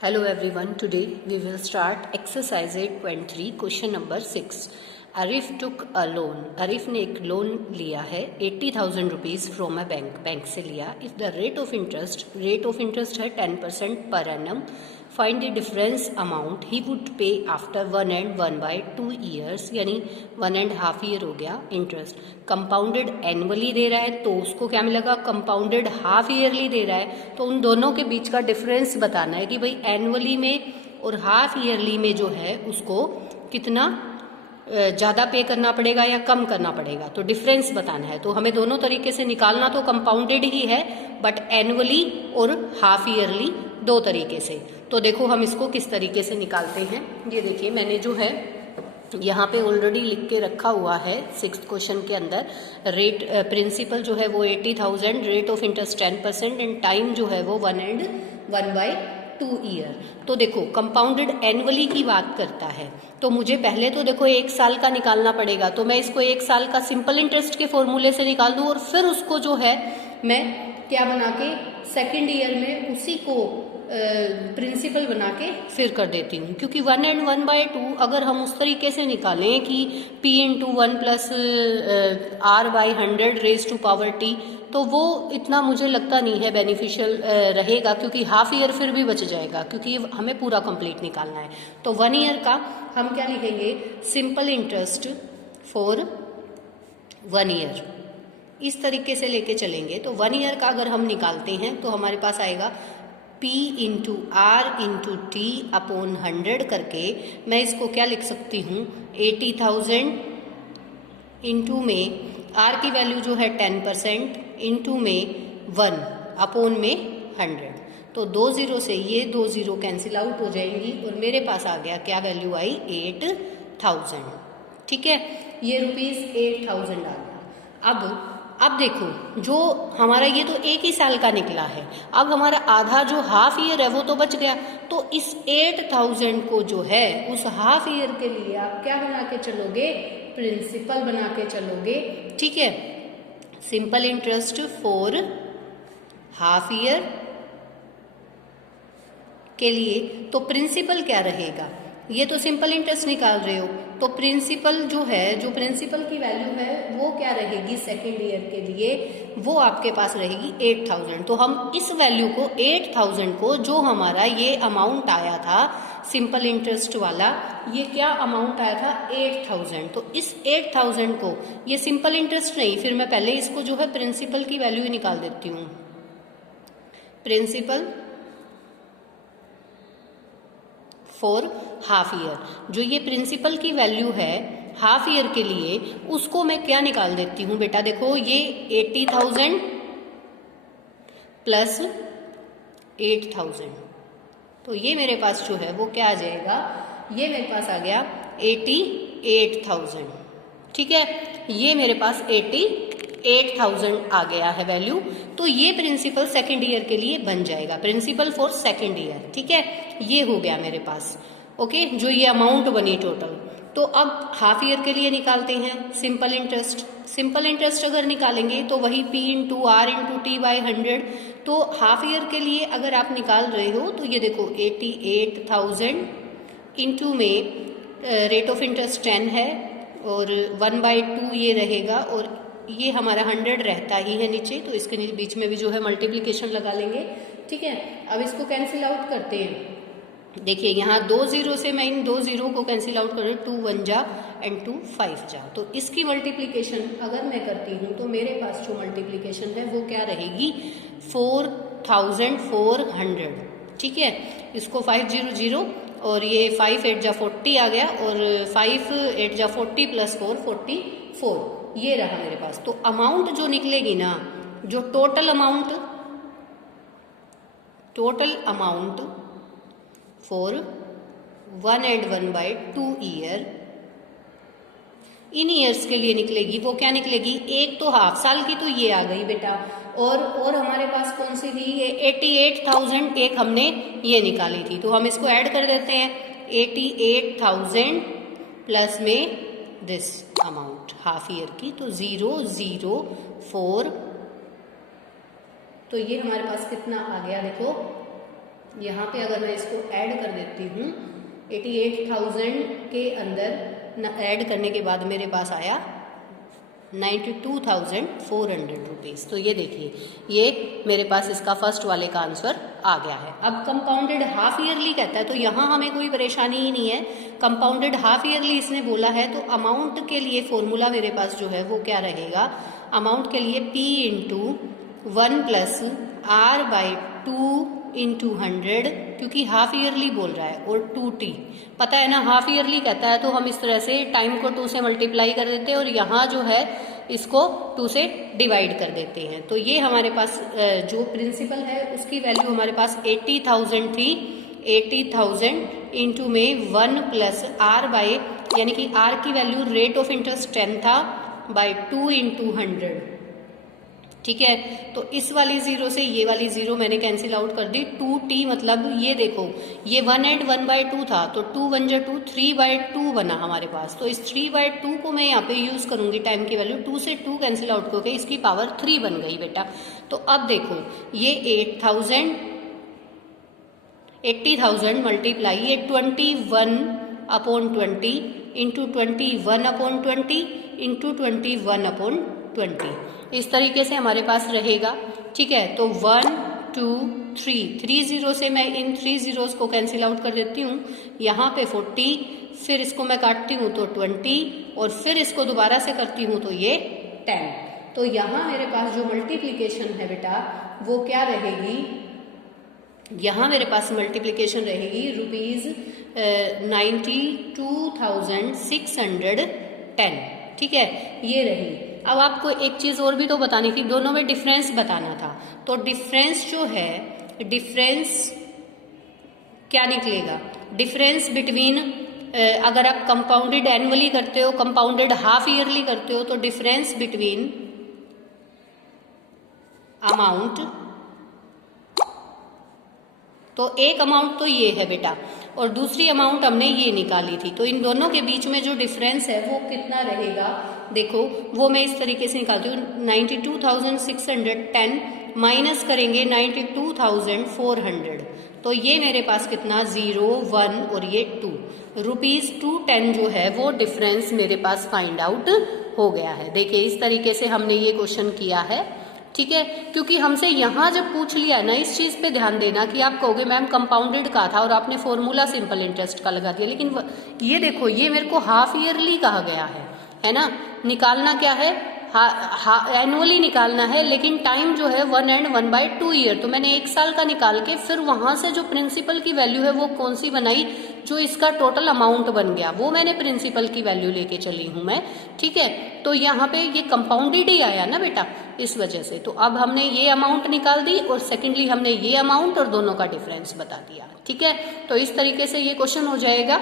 Hello everyone, today we will start exercise 8.3 question number 6. Arif took a loan. Arif ने एक loan लिया है 80,000 rupees from a bank से लिया. If the rate of interest है 10% per annum. Find the difference amount he would पे after 1/2 years, यानी 1.5 year हो गया इंटरेस्ट. कंपाउंडेड एनुअली दे रहा है तो उसको क्या मिलेगा, कंपाउंडेड हाफ ईयरली दे रहा है तो उन दोनों के बीच का डिफरेंस बताना है कि भाई एनुअली में और हाफ ईयरली में जो है उसको कितना ज़्यादा पे करना पड़ेगा या कम करना पड़ेगा, तो डिफरेंस बताना है. तो हमें दोनों तरीके से निकालना तो कंपाउंडेड ही है, बट एनुअली और हाफ ईयरली दो तरीके से. तो देखो हम इसको किस तरीके से निकालते हैं. ये देखिए मैंने जो है यहाँ पे ऑलरेडी लिख के रखा हुआ है 6th क्वेश्चन के अंदर. रेट प्रिंसिपल जो है वो 80,000, rate of interest 10% and time जो है वो 1/2 ईयर. तो देखो कंपाउंडेड एनुअली की बात करता है तो मुझे पहले तो देखो 1 साल का निकालना पड़ेगा. तो मैं इसको 1 साल का सिंपल इंटरेस्ट के फॉर्मूले से निकाल दूं और फिर उसको जो है मैं क्या बना के सेकेंड ईयर में उसी को प्रिंसिपल बना के फिर कर देती हूँ. क्योंकि 1/2 अगर हम उस तरीके से निकालें कि P × 1 + R/100 raise to power T, तो वो इतना मुझे लगता नहीं है बेनिफिशियल रहेगा, क्योंकि हाफ ईयर फिर भी बच जाएगा क्योंकि हमें पूरा कंप्लीट निकालना है. तो 1 ईयर का हम क्या लिखेंगे, सिंपल इंटरेस्ट फॉर 1 ईयर. इस तरीके से लेके चलेंगे तो 1 ईयर का अगर हम निकालते हैं तो हमारे पास आएगा P × R × T अपॉन 100 करके. मैं इसको क्या लिख सकती हूँ, 80,000 इंटू में R की वैल्यू जो है 10% इंटू में 1 अपॉन में 100. तो 2 0 से ये 2 0 कैंसिल आउट हो जाएंगी और मेरे पास आ गया क्या वैल्यू आई, 8,000. ठीक है, ये ₹8,000 आ गया. अब देखो जो हमारा ये तो 1 ही साल का निकला है, अब हमारा आधा जो हाफ ईयर है वो तो बच गया. तो इस 8,000 को जो है उस हाफ ईयर के लिए आप क्या बना के चलोगे, प्रिंसिपल बना के चलोगे. ठीक है, simple interest for half year के लिए. तो प्रिंसिपल क्या रहेगा, ये तो सिंपल इंटरेस्ट निकाल रहे हो तो प्रिंसिपल जो है, जो प्रिंसिपल की वैल्यू है वो क्या रहेगी सेकेंड ईयर के लिए, वो आपके पास रहेगी 8,000. तो हम इस वैल्यू को 8,000 को, जो हमारा ये अमाउंट आया था सिंपल इंटरेस्ट वाला, ये क्या अमाउंट आया था 8,000. तो इस 8,000 को, ये सिंपल इंटरेस्ट नहीं, फिर मैं पहले इसको जो है प्रिंसिपल की वैल्यू ही निकाल देती हूँ. प्रिंसिपल फॉर हाफ ईयर, जो ये प्रिंसिपल की वैल्यू है हाफ ईयर के लिए, उसको मैं क्या निकाल देती हूँ बेटा. देखो ये 80,000 प्लस 8,000, तो ये मेरे पास जो है वो क्या आ जाएगा, ये मेरे पास आ गया 88,000. ठीक है, ये मेरे पास 88,000 आ गया है वैल्यू. तो ये प्रिंसिपल सेकेंड ईयर के लिए बन जाएगा, प्रिंसिपल फॉर सेकेंड ईयर. ठीक है, ये हो गया मेरे पास. ओके, जो ये अमाउंट बनी टोटल. तो अब हाफ ईयर के लिए निकालते हैं सिंपल इंटरेस्ट. सिंपल इंटरेस्ट अगर निकालेंगे तो वही P × R × T/100. तो हाफ ईयर के लिए अगर आप निकाल रहे हो तो ये देखो 88,000 इंटू में रेट ऑफ इंटरेस्ट 10 है और 1/2 ये रहेगा और ये हमारा 100 रहता ही है नीचे, तो इसके बीच में भी जो है मल्टीप्लिकेशन लगा लेंगे. ठीक है, अब इसको कैंसिल आउट करते हैं. देखिए यहाँ 2 0 से मैं इन 2 0 को कैंसिल आउट कर रही हूँ, 2 1 जा एंड 2 5 जा. तो इसकी मल्टीप्लिकेशन अगर मैं करती हूँ तो मेरे पास जो मल्टीप्लिकेशन है वो क्या रहेगी, 4,400. ठीक है, इसको 5 0 0 और ये 5 8 जा 40 आ गया और 5 8 जा 40 + 4 44, ये रहा मेरे पास. तो अमाउंट जो निकलेगी ना, जो total amount for 1/2 year in years के लिए निकलेगी, वो क्या निकलेगी, एक तो हाफ साल की तो ये आ गई बेटा, और हमारे पास कौन सी थी, ये 88,000 एक हमने ये निकाली थी. तो हम इसको ऐड कर देते हैं, 88,000 प्लस में दिस अमाउंट हाफ ईयर की, तो 004. तो ये हमारे पास कितना आ गया, देखो यहाँ पे अगर मैं इसको ऐड कर देती हूँ 88,000 के अंदर ऐड करने के बाद मेरे पास आया 92,400 रुपीज़। तो ये देखिए, ये मेरे पास इसका फर्स्ट वाले का आंसर आ गया है। अब कंपाउंडेड हाफ ईयरली कहता है, तो यहाँ हमें कोई परेशानी ही नहीं है। कंपाउंडेड हाफ ईयरली इसने बोला है, तो अमाउंट के लिए फॉर्मूला मेरे पास जो है वो क्या रहेगा, अमाउंट के लिए P into 1 plus R/2 into 100, क्योंकि हाफ ईयरली बोल रहा है, और 2t पता है ना, हाफ ईयरली कहता है तो हम इस तरह से टाइम को 2 से मल्टीप्लाई कर देते हैं और यहाँ जो है इसको 2 से डिवाइड कर देते हैं। तो ये हमारे पास जो प्रिंसिपल है उसकी वैल्यू हमारे पास 80,000 थी। 80,000 इंटू में 1 प्लस R बाय, यानी कि R की वैल्यू रेट ऑफ इंटरेस्ट 10 था, बाय 2 इंटू 100। ठीक है, तो इस वाली जीरो से ये वाली जीरो मैंने कैंसिल आउट कर दी। 2t मतलब ये देखो, ये 1 एंड 1/2 था, तो 2 1 जा 2, 3/2 बना हमारे पास। तो इस 3/2 को मैं यहाँ पे यूज करूंगी टाइम की वैल्यू, 2 से 2 कैंसिल आउट करके इसकी पावर 3 बन गई बेटा। तो अब देखो ये 80,000 मल्टीप्लाई ये 21/20 इंटू 21/20 इंटू 21/20, इस तरीके से हमारे पास रहेगा। ठीक है, तो 1 2 3 जीरो से मैं इन 3 जीरोस को कैंसिल आउट कर देती हूँ। यहाँ पे 40, फिर इसको मैं काटती हूँ तो 20, और फिर इसको दोबारा से करती हूँ तो ये 10। तो यहाँ मेरे पास जो मल्टीप्लीकेशन है बेटा वो क्या रहेगी, यहाँ मेरे पास मल्टीप्लीकेशन रहेगी ₹92,610। ठीक है, ये रही। अब आपको एक चीज और भी तो बतानी थी, दोनों में डिफरेंस बताना था। तो डिफरेंस जो है, डिफरेंस क्या निकलेगा, डिफरेंस बिटवीन, अगर आप कंपाउंडेड एनुअली करते हो, कंपाउंडेड हाफ ईयरली करते हो, तो डिफरेंस बिटवीन अमाउंट, तो एक अमाउंट तो ये है बेटा और दूसरी अमाउंट हमने ये निकाली थी। तो इन दोनों के बीच में जो डिफरेंस है वो कितना रहेगा, देखो वो मैं इस तरीके से निकालती हूँ। 92,610 माइनस करेंगे 92,400, तो ये मेरे पास कितना 0 1 और ये 2 ₹210 जो है वो डिफरेंस मेरे पास फाइंड आउट हो गया है। देखिए इस तरीके से हमने ये क्वेश्चन किया है। ठीक है, क्योंकि हमसे यहाँ जब पूछ लिया ना, इस चीज पे ध्यान देना कि आप कहोगे मैम कंपाउंडेड का था और आपने फॉर्मूला सिंपल इंटरेस्ट का लगा दिया, लेकिन ये देखो ये मेरे को हाफ ईयरली कहा गया है ना। निकालना क्या है, एनुअली निकालना है, लेकिन टाइम जो है 1 एंड 1/2 ईयर। तो मैंने 1 साल का निकाल के फिर वहां से जो प्रिंसिपल की वैल्यू है वो कौन सी बनाई, जो इसका टोटल अमाउंट बन गया, वो मैंने प्रिंसिपल की वैल्यू लेके चली हूं मैं। ठीक है, तो यहाँ पे ये कंपाउंडेड ही आया ना बेटा, इस वजह से। तो अब हमने ये अमाउंट निकाल दी और सेकेंडली हमने ये अमाउंट और दोनों का डिफरेंस बता दिया। ठीक है, तो इस तरीके से ये क्वेश्चन हो जाएगा।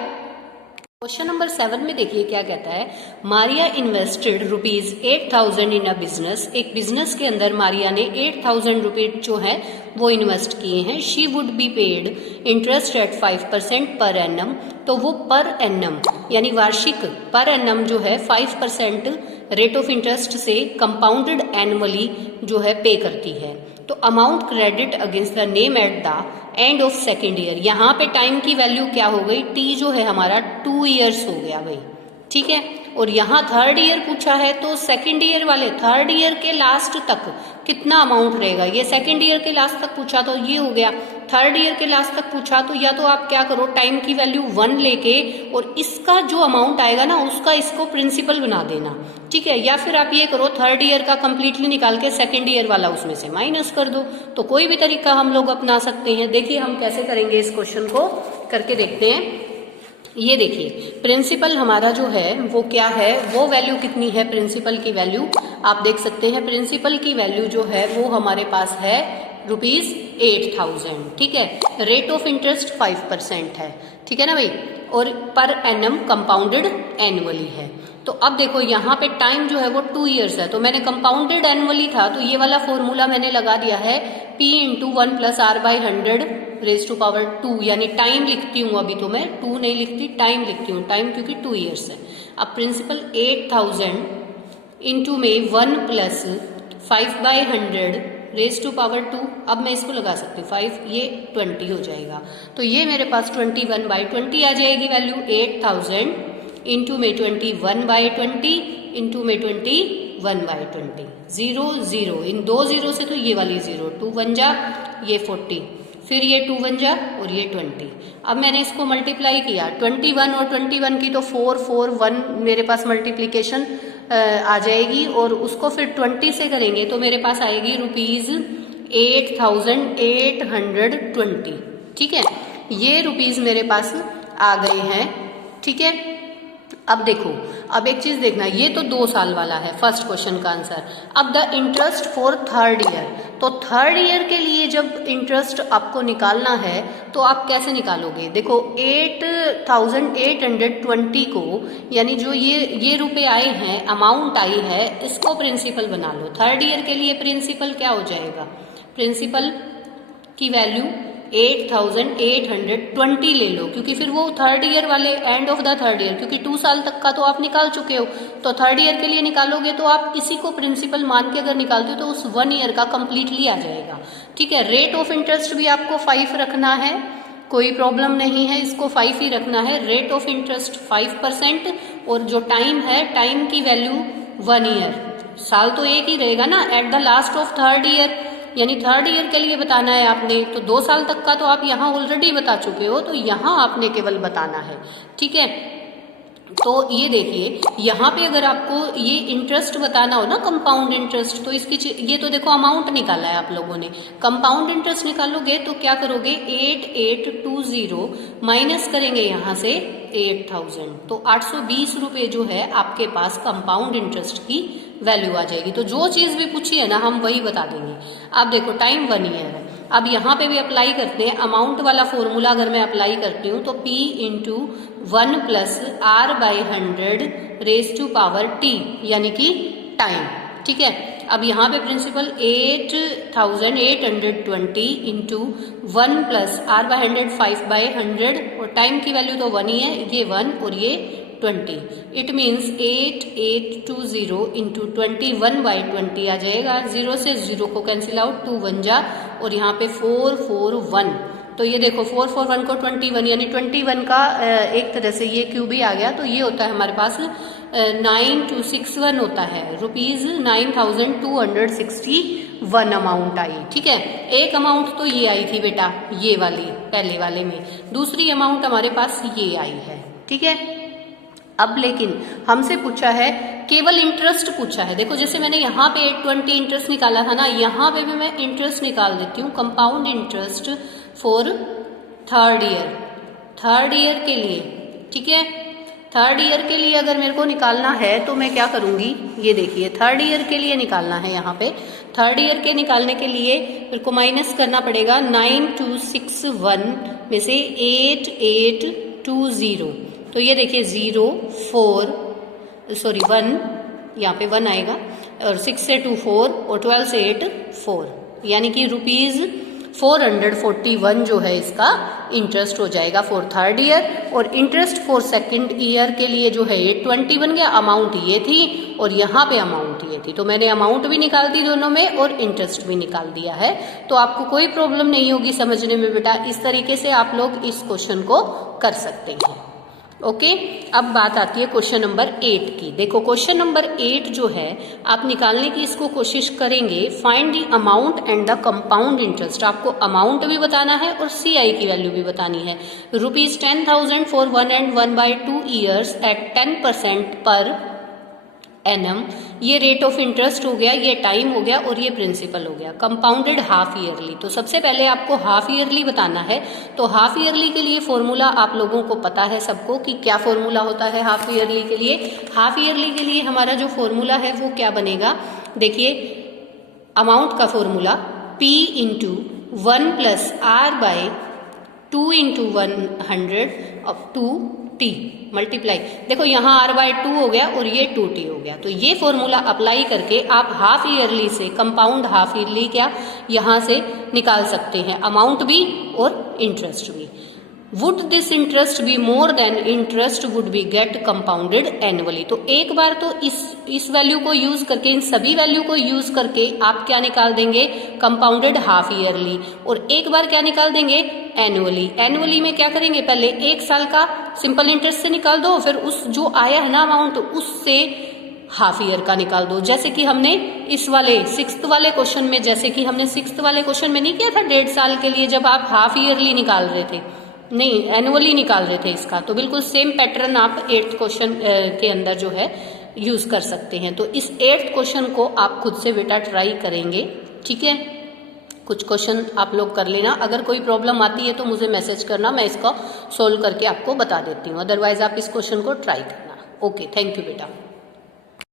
क्वेश्चन नंबर 7 में देखिए क्या कहता है, Maria invested ₹8,000 in a business. एक बिजनेस के अंदर मारिया ने 8,000 रुपीज जो है वो इन्वेस्ट किए हैं। She would be paid interest eight 5% per annum. तो वो पर एनम यानी वार्षिक पर एनम जो है 5% रेट ऑफ इंटरेस्ट से कंपाउंडेड एनुअली जो है पे करती है। तो amount credit against the name at the end of second year. यहाँ पे टाइम की वैल्यू क्या हो गई, टी जो है हमारा 2 ईयर्स हो गया भाई। ठीक है, और यहाँ थर्ड ईयर पूछा है, तो सेकेंड ईयर वाले थर्ड ईयर के लास्ट तक कितना अमाउंट रहेगा। ये सेकेंड ईयर के लास्ट तक पूछा तो ये हो गया, थर्ड ईयर के लास्ट तक पूछा तो या तो आप क्या करो, टाइम की वैल्यू 1 लेके और इसका जो अमाउंट आएगा ना उसका इसको प्रिंसिपल बना देना। ठीक है, या फिर आप ये करो थर्ड ईयर का कंप्लीटली निकाल के सेकेंड ईयर वाला उसमें से माइनस कर दो। तो कोई भी तरीका हम लोग अपना सकते हैं। देखिए हम कैसे करेंगे, इस क्वेश्चन को करके देखते हैं। ये देखिए प्रिंसिपल हमारा जो है वो क्या है, वो वैल्यू कितनी है प्रिंसिपल की वैल्यू, आप देख सकते हैं प्रिंसिपल की वैल्यू जो है वो हमारे पास है ₹8,000। ठीक है, रेट ऑफ इंटरेस्ट 5% है। ठीक है ना भाई, और पर एनम कंपाउंडेड एनुअली है। तो अब देखो यहाँ पे टाइम जो है वो 2 ईयर्स है, तो मैंने कंपाउंडेड एनुअली था तो ये वाला फॉर्मूला मैंने लगा दिया है P into 1 plus R/100 raise to power 2, यानी टाइम लिखती हूँ, अभी तो मैं 2 नहीं लिखती, टाइम लिखती हूँ, टाइम क्योंकि 2 ईयर्स है। अब प्रिंसिपल 8,000 इंटू में 1 प्लस 5/100 रेज टू पावर 2, अब मैं इसको लगा सकती हूँ 5, ये 20 हो जाएगा। तो ये मेरे पास 21/20 आ जाएगी वैल्यू। 8000 इंटू में 21/20 इंटू में 21/20, 0 0, इन 2 0 से तो ये वाली 0, 2 1 जा, ये 40, फिर ये 2 1 जा और ये 20। अब मैंने इसको मल्टीप्लाई किया 21 और 21 की, तो 4 4 1 मेरे पास मल्टीप्लीकेशन आ जाएगी, और उसको फिर 20 से करेंगे तो मेरे पास आएगी ₹8,820। ठीक है, ये रुपीज मेरे पास आ गए हैं। ठीक है, अब देखो, अब एक चीज देखना, ये तो 2 साल वाला है फर्स्ट क्वेश्चन का आंसर। अब the interest for third year, तो थर्ड ईयर के लिए जब इंटरेस्ट आपको निकालना है तो आप कैसे निकालोगे? देखो 8,820 को, यानी जो ये रुपए आए हैं, अमाउंट आई है, इसको प्रिंसिपल बना लो। थर्ड ईयर के लिए प्रिंसिपल क्या हो जाएगा? प्रिंसिपल की वैल्यू 8,820 ले लो, क्योंकि फिर वो थर्ड ईयर वाले, end of the third year, क्योंकि 2 साल तक का तो आप निकाल चुके हो, तो थर्ड ईयर के लिए निकालोगे तो आप इसी को प्रिंसिपल मान के अगर निकालते हो तो उस 1 ईयर का कंप्लीटली आ जाएगा। ठीक है, रेट ऑफ इंटरेस्ट भी आपको 5 रखना है, कोई प्रॉब्लम नहीं है, इसको 5 ही रखना है। रेट ऑफ इंटरेस्ट 5%, और जो टाइम है, टाइम की वैल्यू 1 ईयर, साल तो एक ही रहेगा ना, at the last of third year, यानी थर्ड ईयर के लिए बताना है आपने, तो 2 साल तक का तो आप यहाँ ऑलरेडी बता चुके हो, तो यहाँ आपने केवल बताना है। ठीक है, तो ये देखिए, यहाँ पे अगर आपको ये इंटरेस्ट बताना हो ना, कंपाउंड इंटरेस्ट, तो इसकी ये तो देखो अमाउंट निकाला है आप लोगों ने। कंपाउंड इंटरेस्ट निकालोगे तो क्या करोगे? 8820 माइनस करेंगे यहाँ से 8000, तो 820 रुपये जो है आपके पास कंपाउंड इंटरेस्ट की वैल्यू आ जाएगी। तो जो चीज भी पूछी है ना, हम वही बता देंगे। अब देखो, टाइम 1 ईयर है। अब यहाँ पे भी अप्लाई करते हैं अमाउंट वाला फॉर्मूला। अगर मैं अप्लाई करती हूँ तो P into 1 plus R/100 raise to power T, यानी कि टाइम। ठीक है, अब यहाँ पे प्रिंसिपल 8,820 इंटू 1 प्लस R/100 5/100, और टाइम की वैल्यू तो 1 ही है, ये 1 और ये 20। इट मीन्स 8820 इंटू 21/20 आ जाएगा। 0 से 0 को कैंसिल आउट, 2 1 जा, और यहाँ पे 441, तो ये देखो 441 को 21, यानी 21 का एक तरह से ये क्यूब ही आ गया, तो ये होता है हमारे पास 9261 होता है, ₹9,261 अमाउंट आई। ठीक है, एक अमाउंट तो ये आई थी बेटा, ये वाली पहले वाले में, दूसरी अमाउंट हमारे पास ये आई है। ठीक है, अब लेकिन हमसे पूछा है, केवल इंटरेस्ट पूछा है। देखो जैसे मैंने यहाँ पे 820 इंटरेस्ट निकाला था ना, यहाँ पे भी मैं इंटरेस्ट निकाल देती हूँ, compound interest for third year, third year के लिए। ठीक है, थर्ड ईयर के लिए अगर मेरे को निकालना है तो मैं क्या करूंगी, ये देखिए, थर्ड ईयर के लिए निकालना है। यहाँ पे थर्ड ईयर के निकालने के लिए मेरे को माइनस करना पड़ेगा 9261 में से 8820, तो ये देखिए 1, यहाँ पे 1 आएगा, और 6 से 2 4, और 12 से 8 4, यानी कि ₹441 जो है इसका इंटरेस्ट हो जाएगा फॉर थर्ड ईयर। और इंटरेस्ट फॉर सेकंड ईयर के लिए जो है 820 बन गया, अमाउंट ये थी और यहाँ पे अमाउंट ये थी, तो मैंने अमाउंट भी निकाल दी दोनों में और इंटरेस्ट भी निकाल दिया है। तो आपको कोई प्रॉब्लम नहीं होगी समझने में बेटा, इस तरीके से आप लोग इस क्वेश्चन को कर सकते हैं। ओके, अब बात आती है क्वेश्चन नंबर 8 की। देखो क्वेश्चन नंबर 8 जो है आप निकालने की इसको कोशिश करेंगे। Find the amount and the compound interest, आपको अमाउंट भी बताना है और CI की वैल्यू भी बतानी है। ₹10,000 for 1 and 1/2 years eight 10% per annum, ये रेट ऑफ इंटरेस्ट हो गया, ये टाइम हो गया और ये प्रिंसिपल हो गया। कंपाउंडेड हाफ ईयरली, तो सबसे पहले आपको हाफ ईयरली बताना है। तो हाफ ईयरली के लिए फॉर्मूला आप लोगों को पता है सबको कि क्या फॉर्मूला होता है हाफ ईयरली के लिए। हाफ ईयरली के लिए हमारा जो फॉर्मूला है वो क्या बनेगा, देखिए अमाउंट का formula P into 1 plus R/2 into 100 of 2T multiply, देखो यहाँ R/2 हो गया और ये 2T हो गया। तो ये फॉर्मूला अप्लाई करके आप हाफ ईयरली से कंपाउंड हाफ ईयरली क्या यहाँ से निकाल सकते हैं, अमाउंट भी और इंटरेस्ट भी। Would this interest be more than interest would be get compounded annually. तो एक बार तो इस वैल्यू को यूज करके, इन सभी वैल्यू को यूज करके आप क्या निकाल देंगे, कंपाउंडेड हाफ ईयरली, और एक बार क्या निकाल देंगे, एनुअली। एनुअली में क्या करेंगे, पहले एक साल का सिंपल इंटरेस्ट से निकाल दो, फिर उस जो आया है ना अमाउंट उससे हाफ ईयर का निकाल दो। जैसे कि हमने इस वाले सिक्स्थ वाले क्वेश्चन में, जैसे कि हमने सिक्स्थ वाले क्वेश्चन में नहीं किया था 1.5 साल के लिए, जब आप हाफ ईयरली निकाल रहे थे, नहीं एनुअली निकाल रहे थे इसका, तो बिल्कुल सेम पैटर्न आप 8th क्वेश्चन के अंदर जो है यूज कर सकते हैं। तो इस 8th क्वेश्चन को आप खुद से बेटा ट्राई करेंगे, ठीक है। कुछ क्वेश्चन आप लोग कर लेना, अगर कोई प्रॉब्लम आती है तो मुझे मैसेज करना, मैं इसको सोल्व करके आपको बता देती हूँ, अदरवाइज आप इस क्वेश्चन को ट्राई करना। ओके, थैंक यू बेटा।